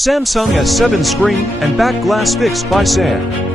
Samsung S7 screen and back glass fixed by Sam.